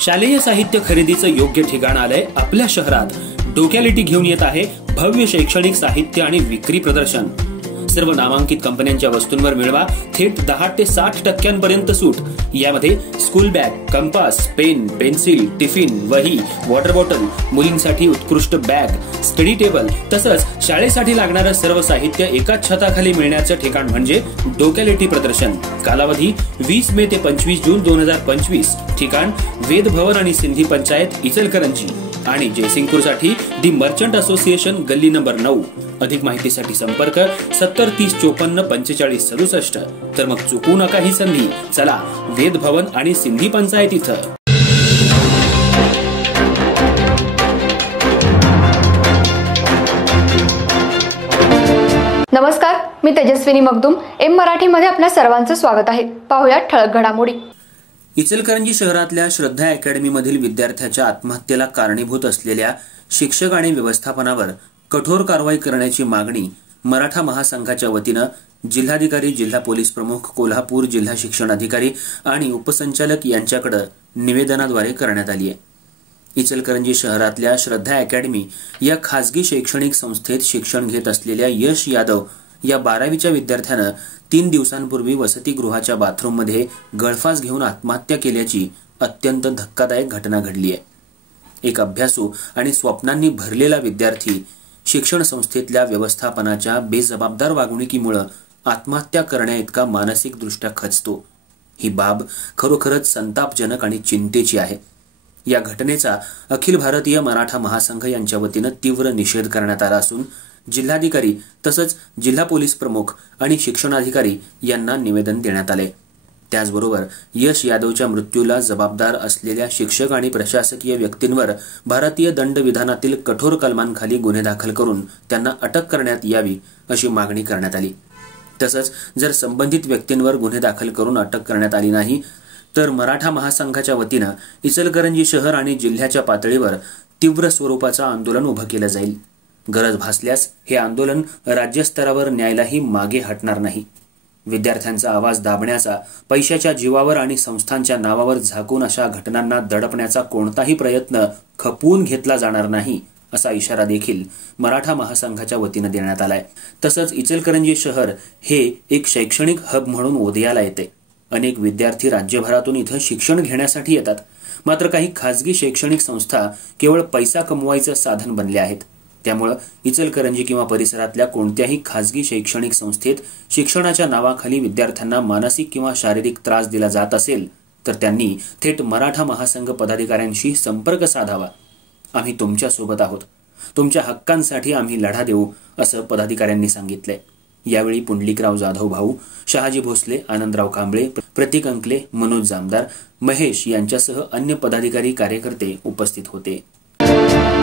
शालेय साहित्य खरेदीचं योग्य ठिकाण आलंय आपल्या शहरात। डोक्यालिटी घेऊन येत आहे भव्य शैक्षणिक साहित्य आणि विक्री प्रदर्शन। सर्व नामांकित कंपन्यांच्या वस्तूंवर मिळवा थेट 10 ते 60% सूट। यामध्ये school bag, compass, pen, pencil, tiffin, वही, वॉटर बॉटल, मुलींसाठी उत्कृष्ट बॅग, स्टडी टेबल तसंच शाळेसाठी लागणारं सर्व साहित्य एकाच छताखाली मिळण्याचं ठिकाण म्हणजे डोक्यालिटी प्रदर्शन। कालावधी 20 मे ते 25 जून 2025। ठिकाण वेद भवन आणि सिंधी पंचायत इचलकरंजी आणि जयसिंगपूरसाठी दी मर्चंट असोसिएशन गल्ली नंबर 9। अधिक माहितीसाठी संपर्क 70 30 54 45 67। तर मग चुकू नका ही संधी। चला वेद भवन आणि सिंधी पंचायत इथं। नमस्कार, मी तेजस्विनी मगदूम। एम मराठी मध्ये आपल्या सर्वांचं स्वागत आहे। पाहूया ठळक घडामोडी। इचलकरंजी शहरातल्या श्रद्धा अकॅडमी मधील विद्यार्थ्याच्या आत्महत्येला कारणीभूत असलेल्या शिक्षक आणि व्यवस्थापनावर कठोर कारवाई करण्याची मागणी मराठा महासंघाच्या वतीनं जिल्हाधिकारी, जिल्हा पोलीस प्रमुख, कोल्हापूर जिल्हा शिक्षण अधिकारी आणि उपसंचालक यांच्याकडे निवेदनाद्वारे करण्यात आली आहे। इचलकरंजी शहरातल्या श्रद्धा अकॅडमी या खासगी शैक्षणिक संस्थेत शिक्षण घेत असलेल्या यश यादव या 12वीच्या विद्यार्थ्यानं 3 दिवसांपूर्वी वसतिगृहाच्या बाथरूममध्ये गळफास घेऊन आत्महत्या केल्याची अत्यंत धक्कादायक घटना घडली आहे। एक अभ्यासू आणि स्वप्नांनी भरलेला विद्यार्थी शिक्षण संस्थेतल्या व्यवस्थापनाच्या बेजबाबदार वागणुकीमुळे आत्महत्या करण्याइतका मानसिकदृष्ट्या खचतो। ही बाब खरोखरच संतापजनक आणि चिंतेची आहे। या घटनेचा अखिल भारतीय मराठा महासंघ यांच्या वतीनं तीव्र निषेध करण्यात आला असून जिल्हाधिकारी तसंच जिल्हा पोलीस प्रमुख आणि शिक्षणाधिकारी यांना निवेदन देण्यात आले। त्याचबरोबर यश यादवच्या मृत्यूला जबाबदार असलेल्या शिक्षक आणि प्रशासकीय व्यक्तींवर भारतीय दंड विधानातील कठोर कलमांखाली गुन्हे दाखल करून त्यांना अटक करण्यात यावी अशी मागणी करण्यात आली। तसंच जर संबंधित व्यक्तींवर गुन्हे दाखल करून अटक करण्यात आली नाही तर मराठा महासंघाच्या वतीनं इचलकरंजी शहर आणि जिल्ह्याच्या पातळीवर तीव्र स्वरूपाचं आंदोलन उभं केलं जाईल। गरज भासल्यास हे आंदोलन राज्यस्तरावर न्यायलाही मागे हटणार नाही। विद्यार्थ्यांचा आवाज दाबण्याचा, पैशाच्या जीवावर आणि संस्थांच्या नावावर झाकून अशा घटनांना दडपण्याचा कोणताही प्रयत्न खपवून घेतला जाणार नाही असा इशारा देखील मराठा महासंघाच्या वतीनं देण्यात आलाय। तसंच इचलकरंजी शहर हे एक शैक्षणिक हब म्हणून उदयाला येते। अनेक विद्यार्थी राज्यभरातून इथं शिक्षण घेण्यासाठी येतात, मात्र काही खासगी शैक्षणिक संस्था केवळ पैसा कमवायचं साधन बनल्या आहेत। त्यामुळे इचलकरंजी किंवा परिसरातल्या कोणत्याही खासगी शैक्षणिक संस्थेत शिक्षणाच्या नावाखाली विद्यार्थ्यांना मानसिक किंवा शारीरिक त्रास दिला जात असेल तर त्यांनी थेट मराठा महासंघ पदाधिकाऱ्यांशी संपर्क साधावा। आम्ही तुमच्या सोबत आहोत, तुमच्या हक्कांसाठी आम्ही लढा देऊ असं पदाधिकाऱ्यांनी सांगितलंय। यावेळी पुंडलिकराव जाधव भाऊ, शहाजी भोसले, आनंदराव कांबळे, प्रतीक अंकले, मनोज जामदार, महेश यांच्यासह अन्य पदाधिकारी कार्यकर्ते उपस्थित होते।